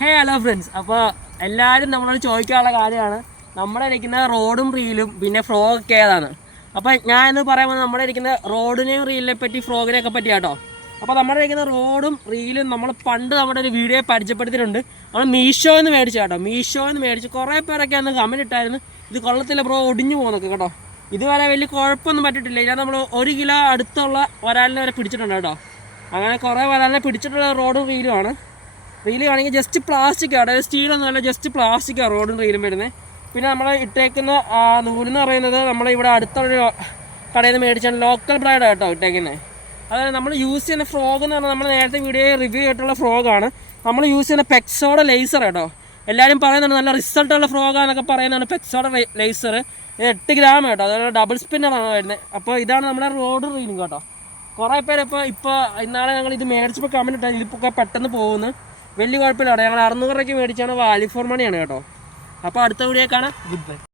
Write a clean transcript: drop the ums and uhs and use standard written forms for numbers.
Hello friends. അപ്പോൾ എല്ലാവരും നമ്മളോട് ചോദിക്കാനുള്ള കാര്യമാണ് നമ്മുടെ ഇരിക്കുന്ന റോഡും റീലും പിന്നെ ഫ്രോഗൊക്കെ ഏതാണ്. അപ്പോൾ ഞാൻ എന്ന് പറയുമ്പോൾ നമ്മുടെ ഇരിക്കുന്ന റോഡിനെയും റീലിനെ പറ്റി ഫ്രോഗിനെയൊക്കെ പറ്റി കേട്ടോ. അപ്പോൾ നമ്മുടെ ഇരിക്കുന്ന റോഡും റീലും നമ്മൾ പണ്ട് നമ്മുടെ ഒരു വീഡിയോ പരിചയപ്പെടുത്തിയിട്ടുണ്ട്. നമ്മൾ മീഷോന്ന് മേടിച്ചു കേട്ടോ. മീഷോന്ന് മേടിച്ച് കുറേ പേരൊക്കെ അന്ന് കമൻറ്റ് ഇട്ടായിരുന്നു, ഇത് കൊള്ളത്തില്ല ബ്രോ, ഒടിഞ്ഞു പോകുന്നൊക്കെ കേട്ടോ. ഇതുവരെ വലിയ കുഴപ്പമൊന്നും പറ്റിയിട്ടില്ല. ഞാൻ നമ്മൾ 1 കിലോ അടുത്തുള്ള വരാലിനെ വരെ പിടിച്ചിട്ടുണ്ട് കേട്ടോ. അങ്ങനെ കുറേ വരാലിനെ പിടിച്ചിട്ടുള്ള റോഡും റീലുമാണ്. റീൽ ആണെങ്കിൽ ജസ്റ്റ് പ്ലാസ്റ്റിക്, അതായത് സ്റ്റീലൊന്നുമല്ല, ജസ്റ്റ് പ്ലാസ്റ്റിക്കാണ് റോഡും റീലും വരുന്നത്. പിന്നെ നമ്മൾ ഇട്ടേക്കുന്ന നൂലെന്ന് പറയുന്നത് നമ്മളിവിടെ അടുത്തൊരു കടയിൽ നിന്ന് മേടിച്ചാണ്, ലോക്കൽ ബ്രാൻഡാണ് കേട്ടോ ഇട്ടേക്കുന്നത്. അതായത് നമ്മൾ യൂസ് ചെയ്യുന്ന ഫ്രോഗ് എന്ന് പറഞ്ഞാൽ നമ്മൾ നേരത്തെ വീഡിയോ റിവ്യൂ ചെയ്തിട്ടുള്ള ഫ്രോഗാണ്. നമ്മൾ യൂസ് ചെയ്യുന്ന പെക്സോടെ ലേസർ കേട്ടോ. എല്ലാവരും പറയുന്നുണ്ട് നല്ല റിസൾട്ടുള്ള ഫ്രോഗാന്നൊക്കെ പറയുന്നതാണ് പെക്സോടെ ലേസർ. 8 ഗ്രാം കേട്ടോ, അതായത് ഡബിൾ സ്പിന്നറാണ് വരുന്നത്. അപ്പോൾ ഇതാണ് നമ്മുടെ റോഡ് റീലും കേട്ടോ. കുറേ പേര് ഇപ്പോൾ ഇന്നാളെ ഞങ്ങൾ ഇത് മേടിച്ചപ്പോൾ കമൻറ്റ് ഇട്ടാൽ ഇതിപ്പോൾ പെട്ടെന്ന് പോകുന്നു, വലിയ കുഴപ്പമില്ല. ഞങ്ങൾ 600 രൂപയ്ക്ക് മേടിച്ചാണ് വാല്യൂ ഫോർ മണിയാണ് കേട്ടോ. അപ്പോൾ അടുത്ത വീഡിയോ കാണാം. Good bye.